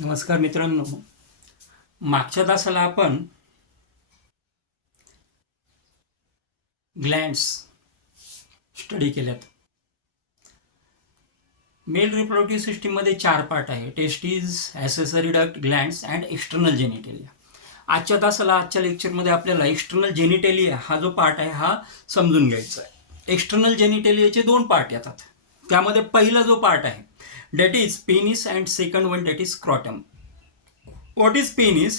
नमस्कार मित्रांनो, मागच्या तासाला आपण ग्लँड्स स्टडी केल्यात. मेल रिप्रोडक्टिव्ह सिस्टीममध्ये 4 पार्ट आहे: testes, accessory duct, glands and external genitalia. आजच्या लेक्चरमध्ये आपल्याला एक्सटर्नल जेनिटेलिया हा जो पार्ट आहे हा समजून घ्यायचा आहे. एक्सटर्नल जेनिटेलियाचे 2 पार्ट येतात. त्यामध्ये पहिला जो पार्ट आहे that is penis and second one that is scrotum. What is penis?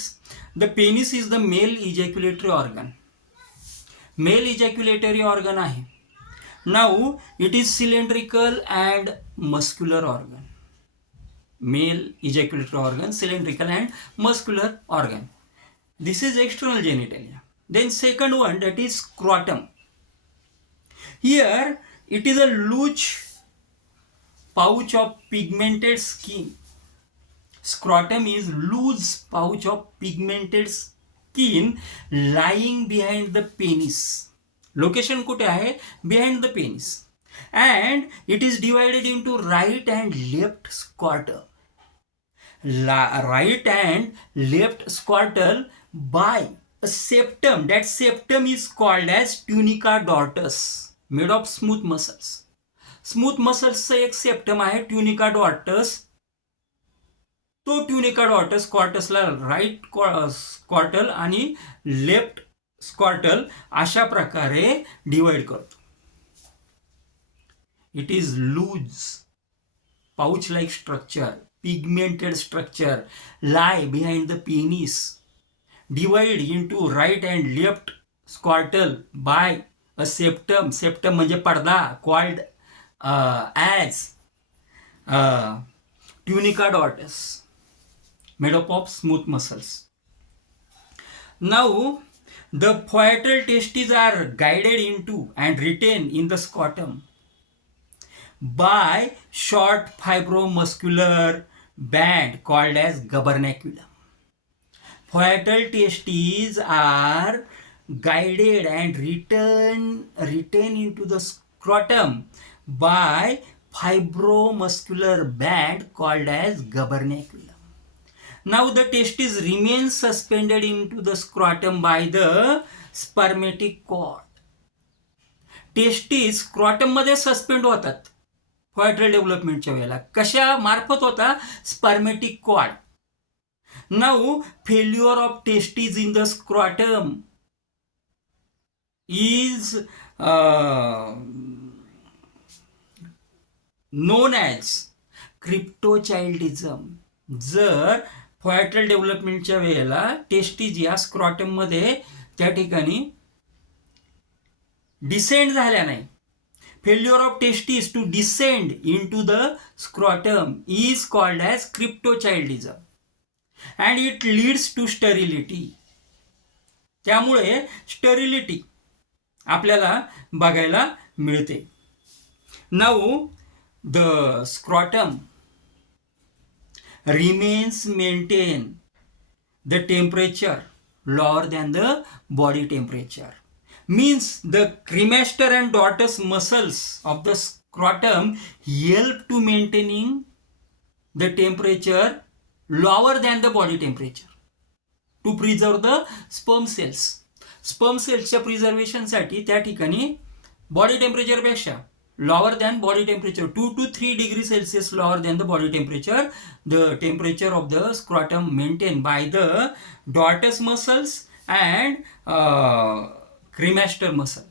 The penis is the male ejaculatory organ. Male ejaculatory organ आहे. Now it is cylindrical and muscular organ. Male ejaculatory organ, cylindrical and muscular organ. This is external genitalia. Then second one, that is scrotum. Here it is a loose pouch of pigmented skin. Scrotum is loose pouch of pigmented skin lying behind the penis. Location कुठे आहे? Behind the penis. And it is divided into right and left scrotum. Right and left scrotum by a septum. That septum is called as tunica dortus, made of smooth muscles. Smooth muscles चा एक septum आहे tunica dortus. तो tunica dartos क्वार्टसला right scrotal आणि left scrotal अशा प्रकारे divide करतो. It is loose pouch like structure, pigmented structure, lie behind the penis, divide into right and left scrotal by a septum. Septum म्हणजे पडदा, called as tunica dortus, made up of smooth muscles. Now the parietal testes are guided into and retained in the scrotum by short fibromuscular band called as gubernaculum. Parietal testes are guided and retained into the scrotum by fibromuscular band called as gubernaculum. Now the testes remain suspended into the scrotum by the spermatic cord. Testis scrotum मध्ये suspend होतात foetal डेव्हलपमेंटच्या वेळेला. कशा मार्फत होता? Spermatic cord. Now failure of testis in the scrotum is known as cryptorchidism. जर foetal डेव्हलपमेंटच्या वेळेला टेस्टीज या स्क्रॉटममध्ये त्या ठिकाणी डिसेंड झाल्या नाही, failure of testes to descend into the scrotum is called as cryptorchidism and it leads to sterility. त्यामुळे sterility आपल्याला बघायला मिळते. Now the scrotum remains maintain the temperature lower than the body temperature. Means the cremaster and dortus muscles of the scrotum help to maintaining the temperature lower than the body temperature to preserve the sperm cells. Sperm cells च्या preservation साठी त्या ठिकाणी body temperature पेक्षा lower than body temperature, 2 to 3 degrees Celsius lower than the body temperature, the temperature of the scrotum maintained by the dortus muscles and cremaster muscle.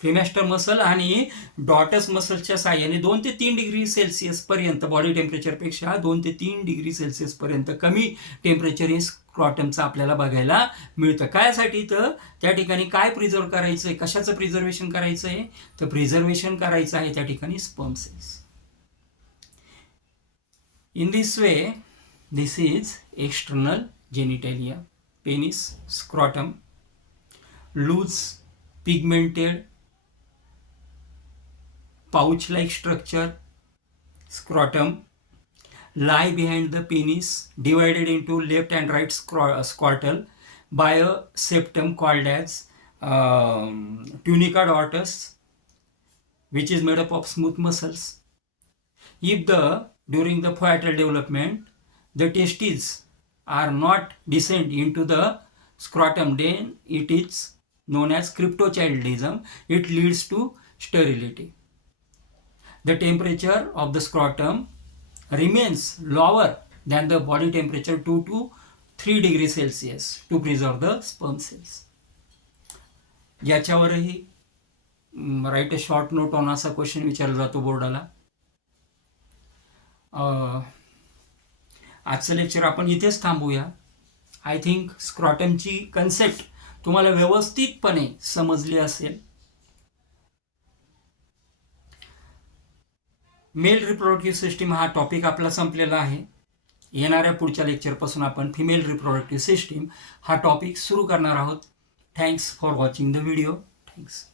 Cremaster muscle आणि dartos मसलच्या साह्याने 2 ते 3 degree Celsius पर्यंत body टेम्परेचरपेक्षा 2 ते 3 degree Celsius पर्यंत कमी temperature हे स्क्रॉटमचं आपल्याला बघायला मिळतं. कायसाठी? तर त्या ठिकाणी काय प्रिझर्व करायचं आहे, कशाचं प्रिझर्वेशन करायचं आहे? तर प्रिझर्वेशन करायचं आहे त्या ठिकाणी sperm cells. In this way this is external genitalia. Penis, scrotum, loose pigmented pouch like structure, scrotum, lie behind the penis, divided into left and right scrotal by a septum called as tunica dortus, which is made up of smooth muscles. If during the parietal development the testes are not descend into the scrotum, then it is known as cryptochildism. It leads to sterility. The temperature of the scrotum remains lower than the body temperature 2 to 3 degrees Celsius to preserve the sperm cells. याच्यावरही write a short note on असा question विचारला जातो बोर्डाला. आजचं lecture आपण इथेच थांबूया. I think स्क्रॉटमची concept तुम्हाला व्यवस्थितपणे समजली असेल. मेल रिप्रोडक्टिव्ह सिस्टीम हा टॉपिक आपला संपलेला आहे. येणाऱ्या पुढच्या लेक्चरपासून आपण फिमेल रिप्रोडक्टिव्ह सिस्टीम हा टॉपिक सुरू करणार आहोत. Thanks for watching the video. Thanks.